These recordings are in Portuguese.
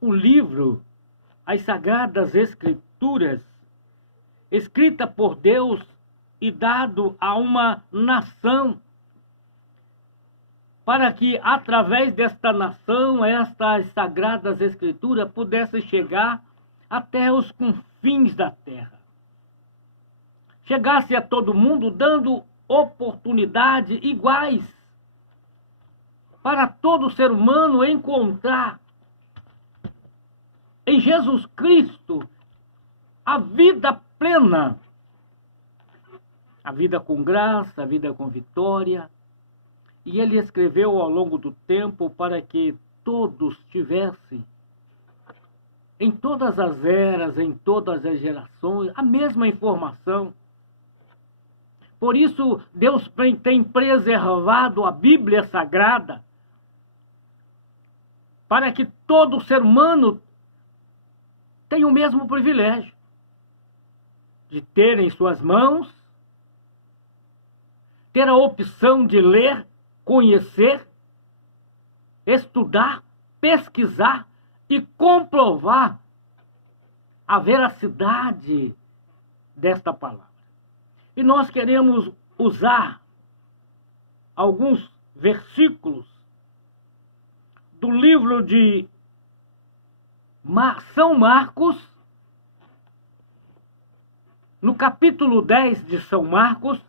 o livro, as Sagradas Escrituras, escrita por Deus e dado a uma nação, para que, através desta nação, estas Sagradas Escrituras pudessem chegar até os confins da terra. Chegasse a todo mundo, dando oportunidades iguais para todo ser humano encontrar em Jesus Cristo a vida plena, a vida com graça, a vida com vitória. E ele escreveu ao longo do tempo para que todos tivessem, em todas as eras, em todas as gerações, a mesma informação. Por isso, Deus tem preservado a Bíblia Sagrada para que todo ser humano tenha o mesmo privilégio de ter em suas mãos, ter a opção de ler, conhecer, estudar, pesquisar e comprovar a veracidade desta palavra. E nós queremos usar alguns versículos do livro de São Marcos, no capítulo 10 de São Marcos,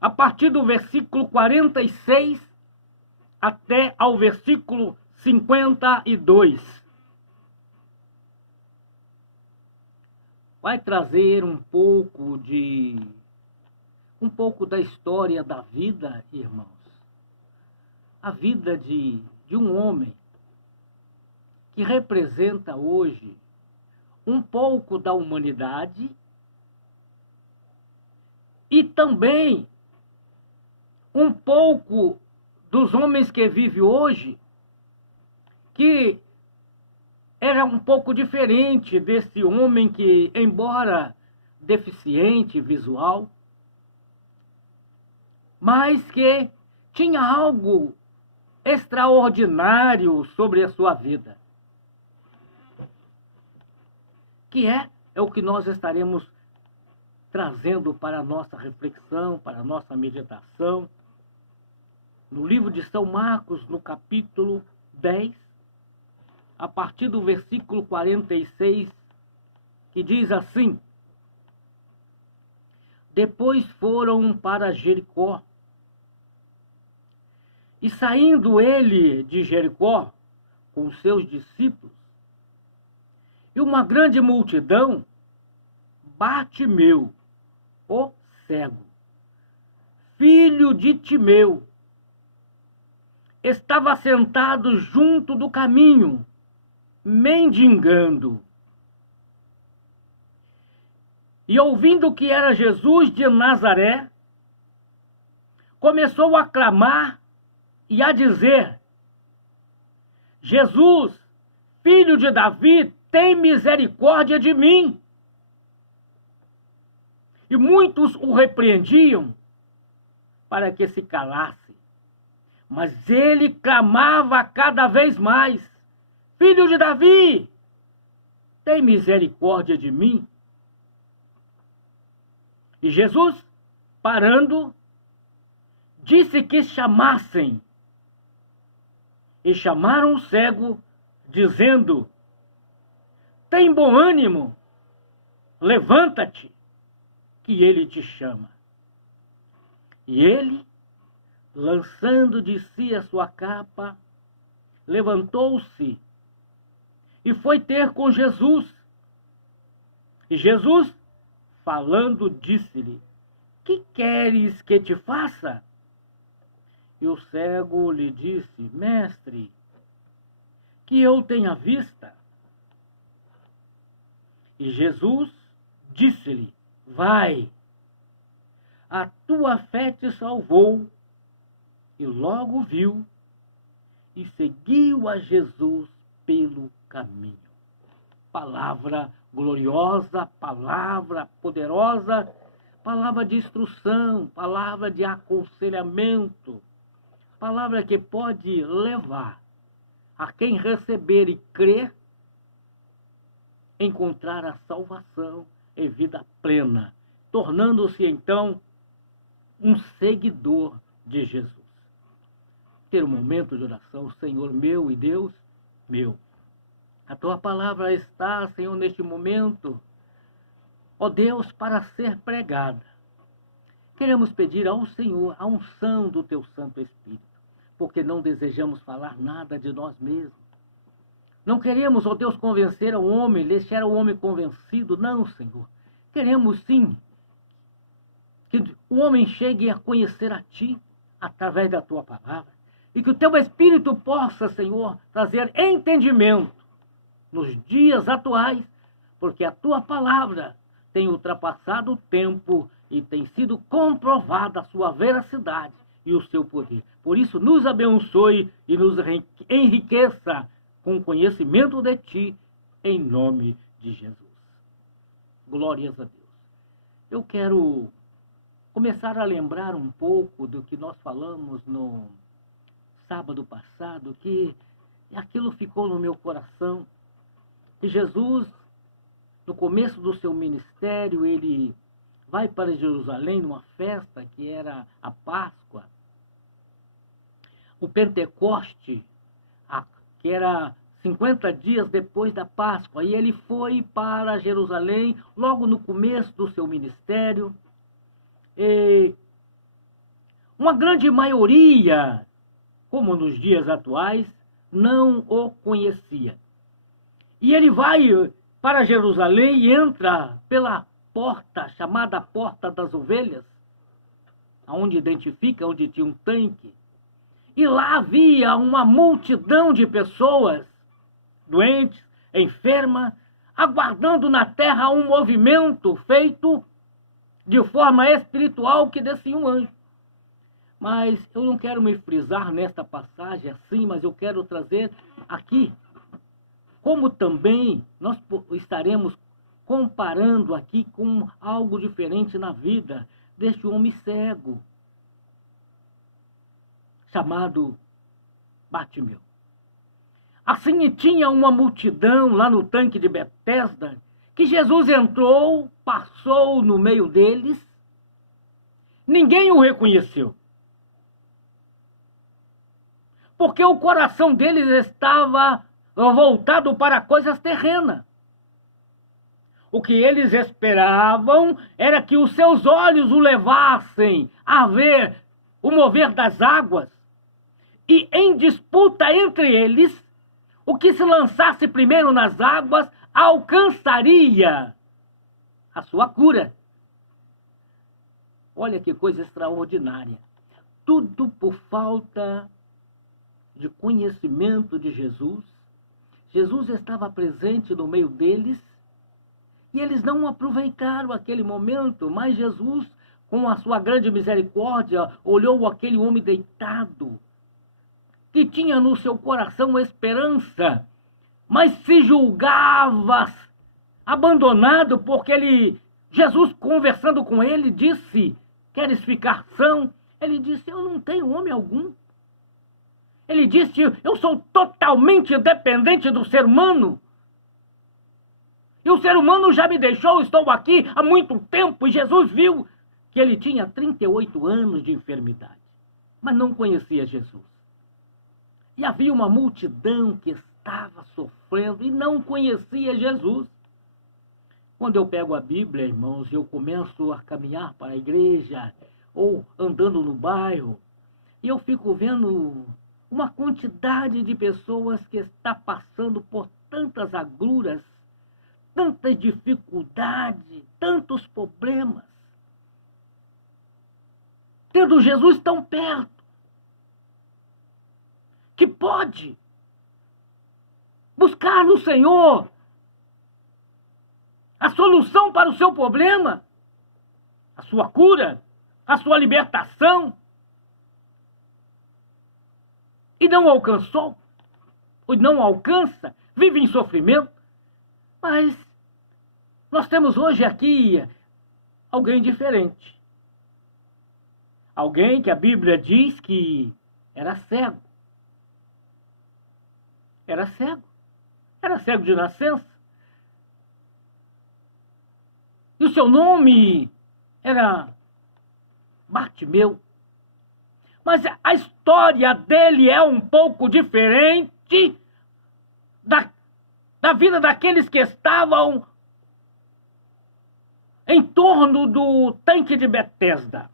a partir do versículo 46 até ao versículo 52. Vai trazer um pouco da história da vida, irmãos. A vida de um homem que representa hoje um pouco da humanidade e também um pouco dos homens que vivem hoje, que era um pouco diferente desse homem que, embora deficiente visual, mas que tinha algo extraordinário sobre a sua vida, que é o que nós estaremos trazendo para a nossa reflexão, para a nossa meditação, no livro de São Marcos, no capítulo 10, a partir do versículo 46, que diz assim: Depois foram para Jericó, e saindo ele de Jericó com os seus discípulos, e uma grande multidão, Bartimeu, o cego, filho de Timeu, estava sentado junto do caminho, mendigando. E ouvindo que era Jesus de Nazaré, começou a clamar e a dizer: Jesus, filho de Davi, tem misericórdia de mim. E muitos o repreendiam para que se calasse. Mas ele clamava cada vez mais: Filho de Davi, tem misericórdia de mim. E Jesus, parando, disse que chamassem. E chamaram o cego, dizendo: Tem bom ânimo, levanta-te, que ele te chama. E ele, lançando de si a sua capa, levantou-se e foi ter com Jesus. E Jesus, falando, disse-lhe: Que queres que te faça? E o cego lhe disse: Mestre, que eu tenha vista. E Jesus disse-lhe: Vai, a tua fé te salvou. E logo viu e seguiu a Jesus pelo caminho. Palavra gloriosa, palavra poderosa, palavra de instrução, palavra de aconselhamento, palavra que pode levar a quem receber e crer, encontrar a salvação e vida plena, tornando-se então um seguidor de Jesus. Ter um momento de oração, Senhor meu e Deus meu. A tua palavra está, Senhor, neste momento, ó Deus, para ser pregada. Queremos pedir ao Senhor a unção do teu Santo Espírito, porque não desejamos falar nada de nós mesmos. Não queremos, ó Deus, convencer ao homem, deixar o homem convencido. Não, Senhor. Queremos sim que o homem chegue a conhecer a Ti através da Tua palavra. E que o Teu Espírito possa, Senhor, trazer entendimento nos dias atuais, porque a Tua palavra tem ultrapassado o tempo e tem sido comprovada a sua veracidade e o seu poder. Por isso, nos abençoe e nos enriqueça com o conhecimento de Ti, em nome de Jesus. Glórias a Deus. Eu quero começar a lembrar um pouco do que nós falamos no sábado passado, que aquilo ficou no meu coração. Que Jesus, no começo do seu ministério, ele vai para Jerusalém numa festa que era a Páscoa, o Pentecoste, que era 50 dias depois da Páscoa, e ele foi para Jerusalém logo no começo do seu ministério. E uma grande maioria, como nos dias atuais, não o conhecia. E ele vai para Jerusalém e entra pela porta, chamada Porta das Ovelhas, onde identifica, onde tinha um tanque. E lá havia uma multidão de pessoas, doentes, enfermas, aguardando na terra um movimento feito de forma espiritual que descia um anjo. Mas eu não quero me frisar nesta passagem assim, mas eu quero trazer aqui, como também nós estaremos comparando aqui com algo diferente na vida deste homem cego, chamado Bartimeu. Assim tinha uma multidão lá no tanque de Betesda, que Jesus entrou, passou no meio deles, ninguém o reconheceu. Porque o coração deles estava voltado para coisas terrenas. O que eles esperavam era que os seus olhos o levassem a ver o mover das águas, e em disputa entre eles, o que se lançasse primeiro nas águas alcançaria a sua cura. Olha que coisa extraordinária. Tudo por falta de conhecimento de Jesus. Jesus estava presente no meio deles e eles não aproveitaram aquele momento, mas Jesus, com a sua grande misericórdia, olhou aquele homem deitado, que tinha no seu coração esperança, mas se julgava abandonado, porque Jesus, conversando com ele, disse: queres ficar são? Ele disse: eu não tenho homem algum. Ele disse: eu sou totalmente dependente do ser humano. E o ser humano já me deixou, estou aqui há muito tempo. E Jesus viu que ele tinha 38 anos de enfermidade, mas não conhecia Jesus. E havia uma multidão que estava sofrendo e não conhecia Jesus. Quando eu pego a Bíblia, irmãos, eu começo a caminhar para a igreja ou andando no bairro, e eu fico vendo uma quantidade de pessoas que está passando por tantas agruras, tantas dificuldades, tantos problemas, tendo Jesus tão perto, que pode buscar no Senhor a solução para o seu problema, a sua cura, a sua libertação, e não alcançou, ou não alcança, vive em sofrimento. Mas nós temos hoje aqui alguém diferente. Alguém que a Bíblia diz que era cego. era cego de nascença. E o seu nome era Bartimeu. Mas a história dele é um pouco diferente da vida daqueles que estavam em torno do tanque de Betesda.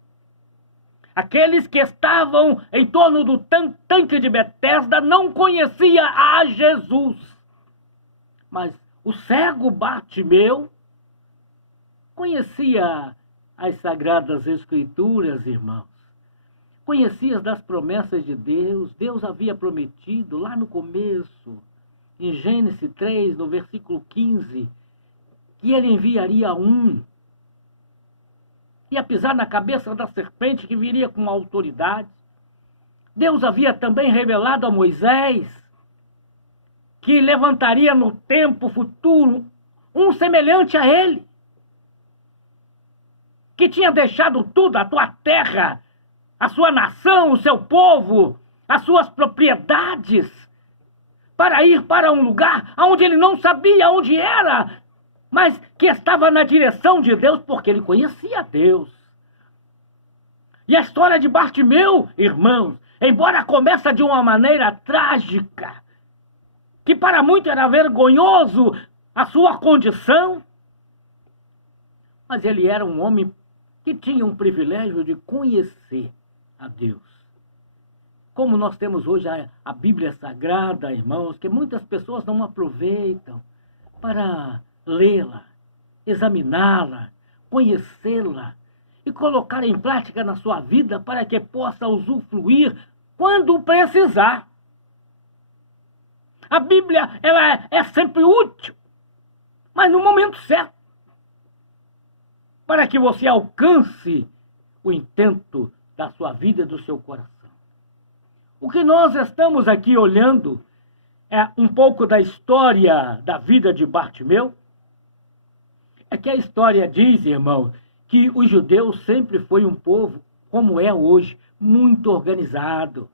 Aqueles que estavam em torno do tanque de Betesda não conheciam a Jesus. Mas o cego Bartimeu conhecia as Sagradas Escrituras, irmãos. Conhecia das promessas de Deus. Deus havia prometido lá no começo, em Gênesis 3, no versículo 15, que ele enviaria um. Ia pisar na cabeça da serpente que viria com autoridade. Deus havia também revelado a Moisés que levantaria no tempo futuro um semelhante a ele, que tinha deixado tudo, a tua terra, a sua nação, o seu povo, as suas propriedades, para ir para um lugar onde ele não sabia onde era, mas que estava na direção de Deus, porque ele conhecia Deus. E a história de Bartimeu, irmãos, embora começa de uma maneira trágica, que para muitos era vergonhoso a sua condição, mas ele era um homem que tinha um privilégio de conhecer a Deus. Como nós temos hoje a Bíblia Sagrada, irmãos, que muitas pessoas não aproveitam para lê-la, examiná-la, conhecê-la e colocar em prática na sua vida para que possa usufruir quando precisar. A Bíblia, ela é sempre útil, mas no momento certo, para que você alcance o intento da sua vida e do seu coração. O que nós estamos aqui olhando é um pouco da história da vida de Bartimeu. É que a história diz, irmão, que os judeus sempre foi um povo, como é hoje, muito organizado.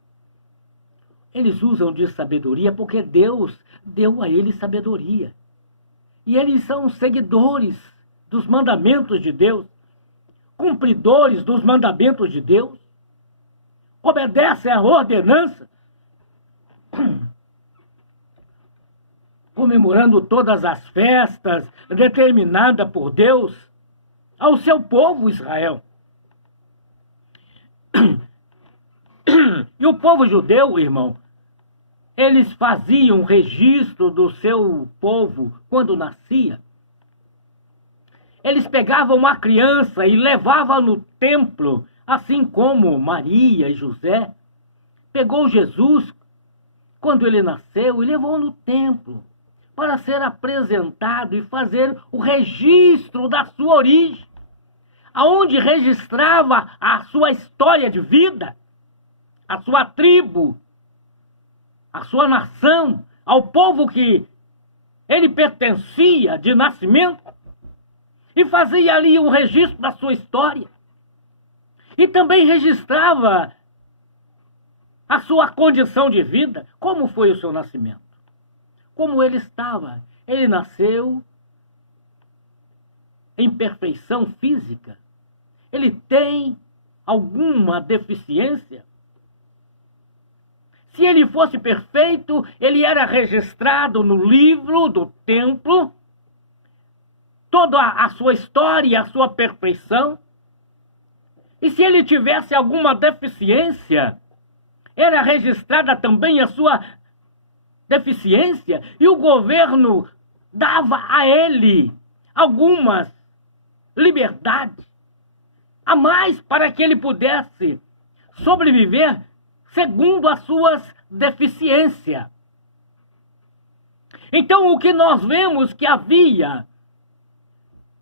Eles usam de sabedoria porque Deus deu a eles sabedoria. E eles são seguidores dos mandamentos de Deus, cumpridores dos mandamentos de Deus, obedecem à ordenança, comemorando todas as festas determinadas por Deus ao seu povo Israel. E o povo judeu, irmão, eles faziam registro do seu povo quando nascia. Eles pegavam uma criança e levavam no templo, assim como Maria e José pegou Jesus quando ele nasceu e levou no templo para ser apresentado e fazer o registro da sua origem, aonde registrava a sua história de vida, a sua tribo, a sua nação, ao povo que ele pertencia de nascimento, e fazia ali um registro da sua história. E também registrava a sua condição de vida, como foi o seu nascimento, como ele estava. Ele nasceu em perfeição física. Ele tem alguma deficiência? Se ele fosse perfeito, ele era registrado no livro do templo, toda a sua história, a sua perfeição. E se ele tivesse alguma deficiência, era registrada também a sua deficiência, e o governo dava a ele algumas liberdades a mais para que ele pudesse sobreviver segundo as suas deficiências. Então, o que nós vemos que havia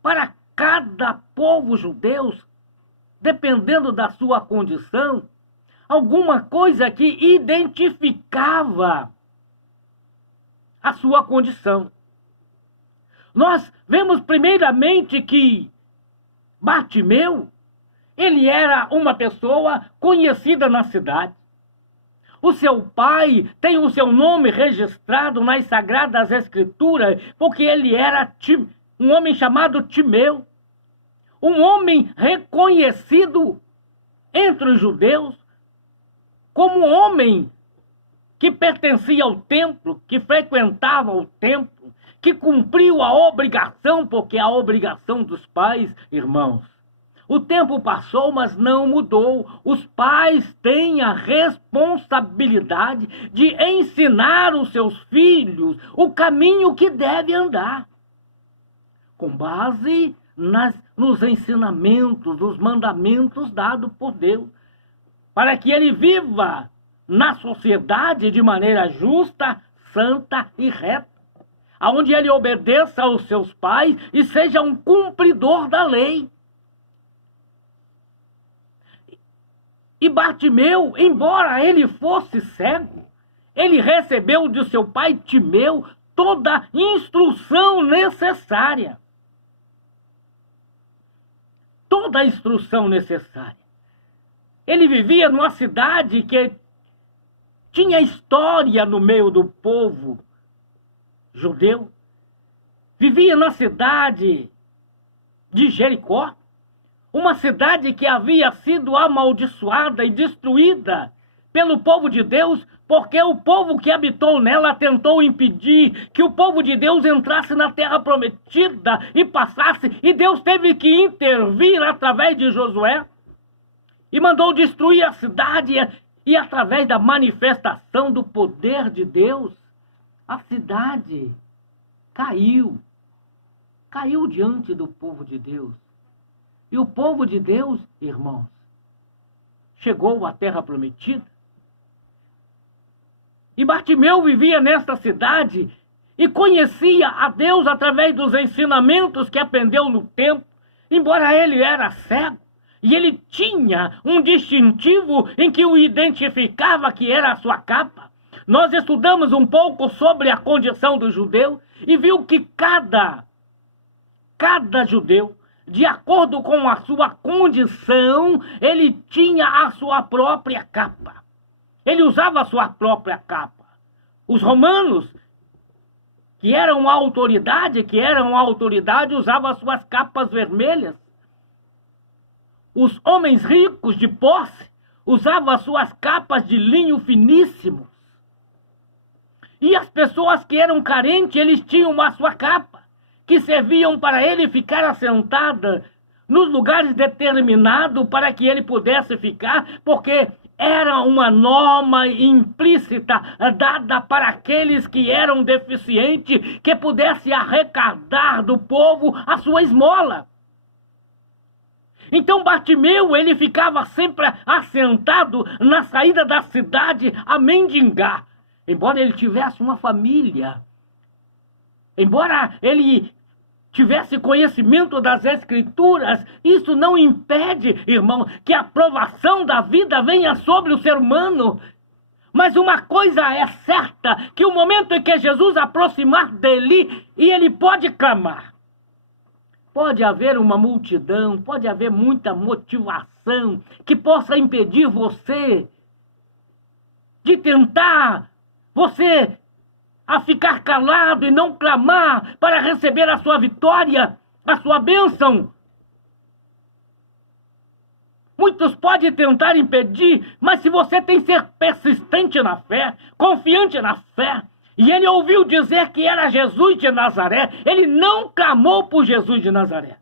para cada povo judeu, dependendo da sua condição, alguma coisa que identificava a sua condição. Nós vemos primeiramente que Bartimeu, ele era uma pessoa conhecida na cidade. O seu pai tem o seu nome registrado nas Sagradas Escrituras, porque ele era um homem chamado Timeu, um homem reconhecido entre os judeus como um homem que pertencia ao templo, que frequentava o templo, que cumpriu a obrigação, porque é a obrigação dos pais, irmãos. O tempo passou, mas não mudou. Os pais têm a responsabilidade de ensinar os seus filhos o caminho que deve andar, com base nos ensinamentos, nos mandamentos dados por Deus, para que ele viva na sociedade de maneira justa, santa e reta, aonde ele obedeça aos seus pais e seja um cumpridor da lei. E Bartimeu, embora ele fosse cego, ele recebeu de seu pai Timeu toda a instrução necessária. Toda a instrução necessária. Ele vivia numa cidade que tinha história no meio do povo judeu. Vivia na cidade de Jericó, uma cidade que havia sido amaldiçoada e destruída pelo povo de Deus, porque o povo que habitou nela tentou impedir que o povo de Deus entrasse na terra prometida e passasse, e Deus teve que intervir através de Josué e mandou destruir a cidade, e através da manifestação do poder de Deus, a cidade caiu diante do povo de Deus. E o povo de Deus, irmãos, chegou à terra prometida. E Bartimeu vivia nesta cidade e conhecia a Deus através dos ensinamentos que aprendeu no templo, embora ele era cego. E ele tinha um distintivo em que o identificava, que era a sua capa. Nós estudamos um pouco sobre a condição do judeu e viu que cada judeu, de acordo com a sua condição, ele tinha a sua própria capa. Ele usava a sua própria capa. Os romanos, que eram a autoridade, usavam as suas capas vermelhas. Os homens ricos de posse usavam as suas capas de linho finíssimo. E as pessoas que eram carentes, eles tinham a sua capa, que serviam para ele ficar assentada nos lugares determinados para que ele pudesse ficar, porque era uma norma implícita dada para aqueles que eram deficientes, que pudesse arrecadar do povo a sua esmola. Então Bartimeu, ele ficava sempre assentado na saída da cidade a mendigar. Embora ele tivesse uma família, embora ele tivesse conhecimento das Escrituras, isso não impede, irmão, que a provação da vida venha sobre o ser humano. Mas uma coisa é certa, que o momento em que Jesus aproximar dele, e ele pode clamar, pode haver uma multidão, pode haver muita motivação que possa impedir você de tentar você a ficar calado e não clamar para receber a sua vitória, a sua bênção. Muitos podem tentar impedir, mas se você tem que ser persistente na fé, confiante na fé, e ele ouviu dizer que era Jesus de Nazaré, ele não clamou por Jesus de Nazaré.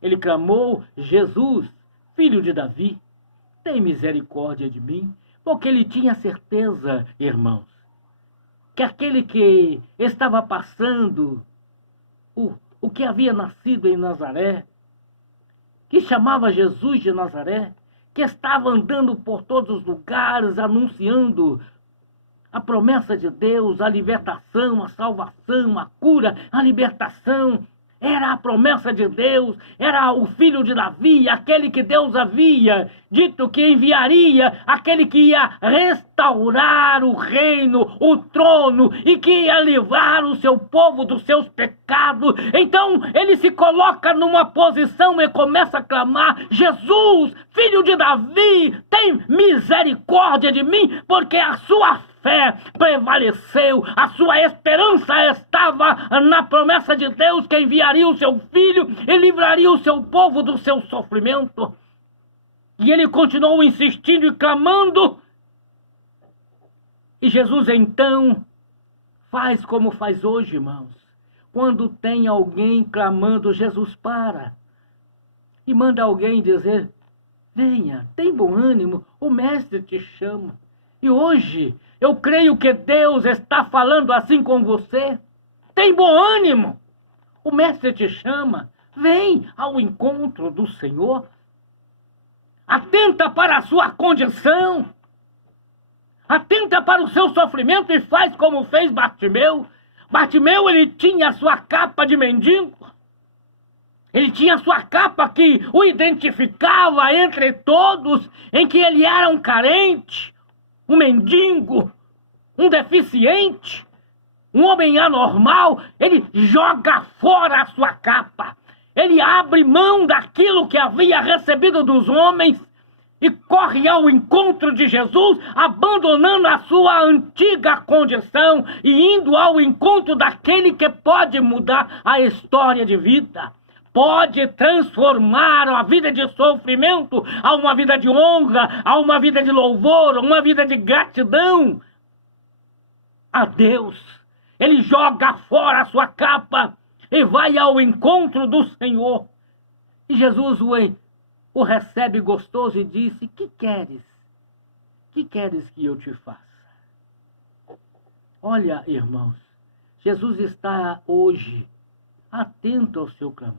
Ele clamou: Jesus, filho de Davi, tem misericórdia de mim, porque ele tinha certeza, irmãos, que aquele que estava passando, o que havia nascido em Nazaré, que chamava Jesus de Nazaré, que estava andando por todos os lugares, anunciando a promessa de Deus, a libertação, a salvação, a cura, a libertação. Era a promessa de Deus, era o filho de Davi, aquele que Deus havia dito que enviaria, aquele que ia restaurar o reino, o trono, e que ia livrar o seu povo dos seus pecados. Então ele se coloca numa posição e começa a clamar: Jesus, filho de Davi, tem misericórdia de mim, porque a sua fé prevaleceu, a sua esperança estava na promessa de Deus que enviaria o seu filho e livraria o seu povo do seu sofrimento. E ele continuou insistindo e clamando. E Jesus então faz como faz hoje, irmãos. Quando tem alguém clamando, Jesus para e manda alguém dizer: venha, tem bom ânimo, o mestre te chama. E hoje eu creio que Deus está falando assim com você. Tem bom ânimo, o mestre te chama. Vem ao encontro do Senhor. Atenta para a sua condição. Atenta para o seu sofrimento e faz como fez Bartimeu. Bartimeu, ele tinha a sua capa de mendigo. Ele tinha a sua capa que o identificava entre todos, em que ele era um carente, um mendigo, um deficiente, um homem anormal. Ele joga fora a sua capa. Ele abre mão daquilo que havia recebido dos homens e corre ao encontro de Jesus, abandonando a sua antiga condição e indo ao encontro daquele que pode mudar a história de vida. Pode transformar a vida de sofrimento a uma vida de honra, a uma vida de louvor, a uma vida de gratidão a Deus. Ele joga fora a sua capa e vai ao encontro do Senhor. E Jesus o recebe gostoso e disse: que queres? Que queres que eu te faça? Olha, irmãos, Jesus está hoje atento ao seu clamor.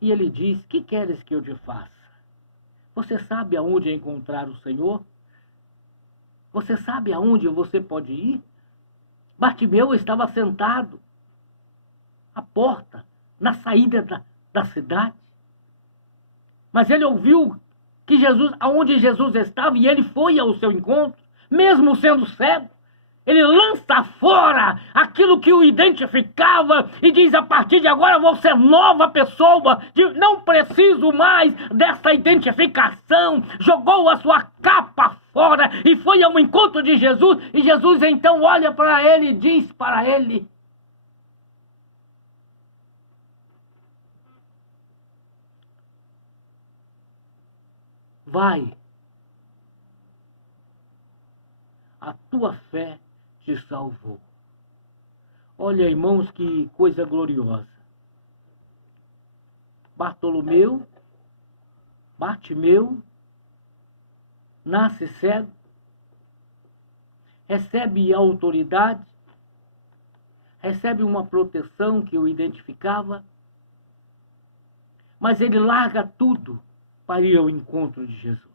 E ele diz: que queres que eu te faça? Você sabe aonde encontrar o Senhor? Você sabe aonde você pode ir? Bartimeu estava sentado à porta, na saída da cidade. Mas ele ouviu que aonde Jesus estava, e ele foi ao seu encontro, mesmo sendo cego. Ele lança fora aquilo que o identificava e diz: a partir de agora eu vou ser nova pessoa, não preciso mais dessa identificação. Jogou a sua capa fora e foi ao encontro de Jesus. E Jesus então olha para ele e diz para ele: vai, a tua fé te salvou. Olha, irmãos, que coisa gloriosa. Bartimeu, nasce cego, recebe autoridade, recebe uma proteção que o identificava, mas ele larga tudo para ir ao encontro de Jesus.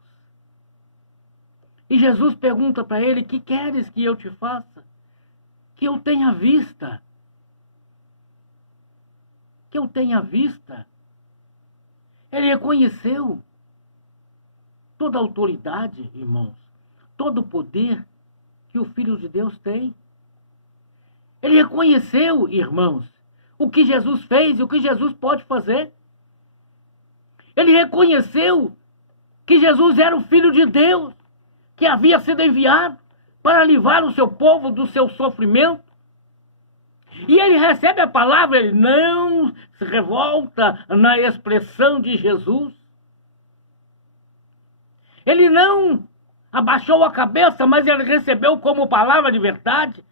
E Jesus pergunta para ele: que queres que eu te faça? Que eu tenha vista. Que eu tenha vista. Ele reconheceu toda a autoridade, irmãos, todo o poder que o Filho de Deus tem. Ele reconheceu, irmãos, o que Jesus fez e o que Jesus pode fazer. Ele reconheceu que Jesus era o Filho de Deus, que havia sido enviado para livrar o seu povo do seu sofrimento. E ele recebe a palavra, ele não se revolta na expressão de Jesus. Ele não abaixou a cabeça, mas ele recebeu como palavra de verdade: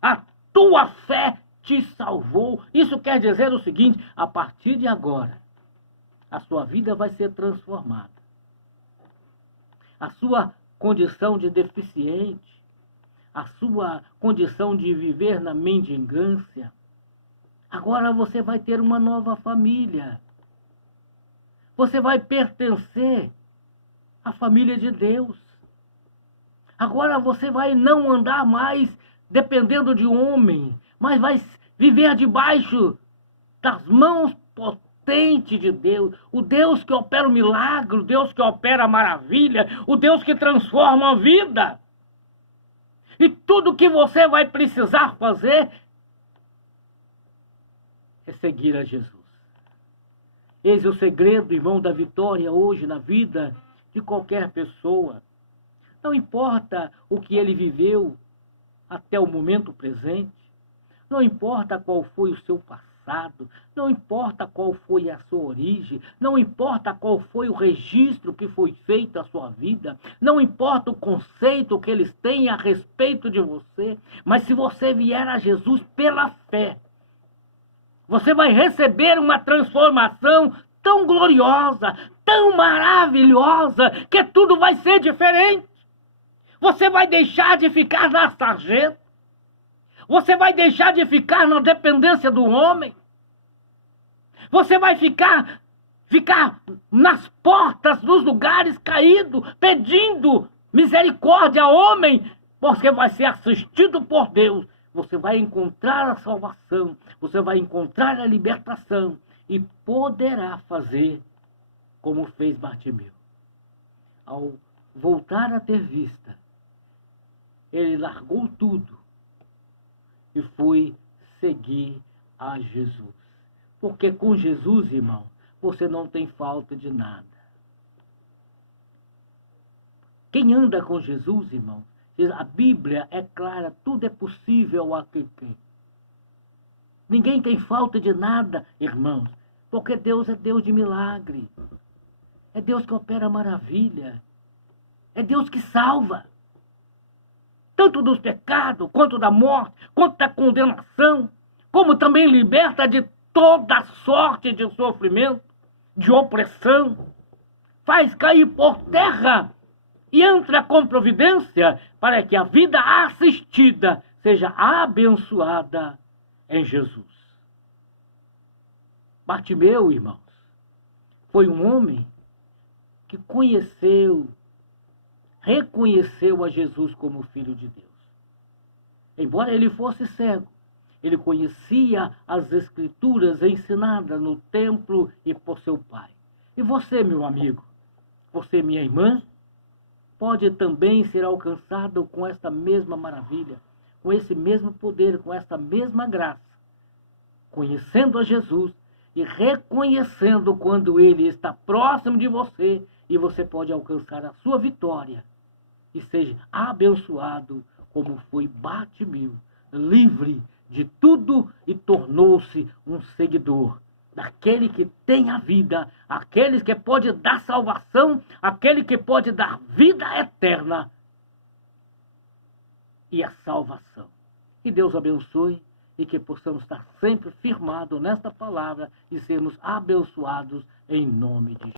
a tua fé te salvou. Isso quer dizer o seguinte: a partir de agora, a sua vida vai ser transformada. A sua condição de deficiente, a sua condição de viver na mendigância, agora você vai ter uma nova família. Você vai pertencer à família de Deus. Agora você vai não andar mais dependendo de homem, mas vai viver debaixo das mãos potentes de Deus, o Deus que opera o milagre, o Deus que opera a maravilha, o Deus que transforma a vida. E tudo que você vai precisar fazer é seguir a Jesus. Eis o segredo, irmão, da vitória hoje na vida de qualquer pessoa. Não importa o que ele viveu até o momento presente, não importa qual foi o seu passado, não importa qual foi a sua origem, não importa qual foi o registro que foi feito à sua vida, não importa o conceito que eles têm a respeito de você, mas se você vier a Jesus pela fé, você vai receber uma transformação tão gloriosa, tão maravilhosa, que tudo vai ser diferente. Você vai deixar de ficar na sarjeta. Você vai deixar de ficar na dependência do homem. Você vai ficar nas portas dos lugares caído, pedindo misericórdia ao homem. Você vai ser assistido por Deus. Você vai encontrar a salvação. Você vai encontrar a libertação. E poderá fazer como fez Bartimeu. Ao voltar a ter vista, ele largou tudo e foi seguir a Jesus. Porque com Jesus, irmão, você não tem falta de nada. Quem anda com Jesus, irmão, a Bíblia é clara, tudo é possível a quem crê. Ninguém tem falta de nada, irmãos, porque Deus é Deus de milagre. É Deus que opera maravilha. É Deus que salva. Tanto dos pecados, quanto da morte, quanto da condenação, como também liberta de toda sorte de sofrimento, de opressão, faz cair por terra e entra com providência para que a vida assistida seja abençoada em Jesus. Bartimeu, irmãos, foi um homem que reconheceu a Jesus como Filho de Deus. Embora ele fosse cego, ele conhecia as Escrituras ensinadas no templo e por seu pai. E você, meu amigo, você, minha irmã, pode também ser alcançado com esta mesma maravilha, com esse mesmo poder, com esta mesma graça, conhecendo a Jesus e reconhecendo quando ele está próximo de você e você pode alcançar a sua vitória e seja abençoado como foi Bartimeu, livre de tudo e tornou-se um seguidor daquele que tem a vida, aquele que pode dar salvação, aquele que pode dar vida eterna e a salvação. Que Deus abençoe e que possamos estar sempre firmados nesta palavra e sermos abençoados em nome de Jesus.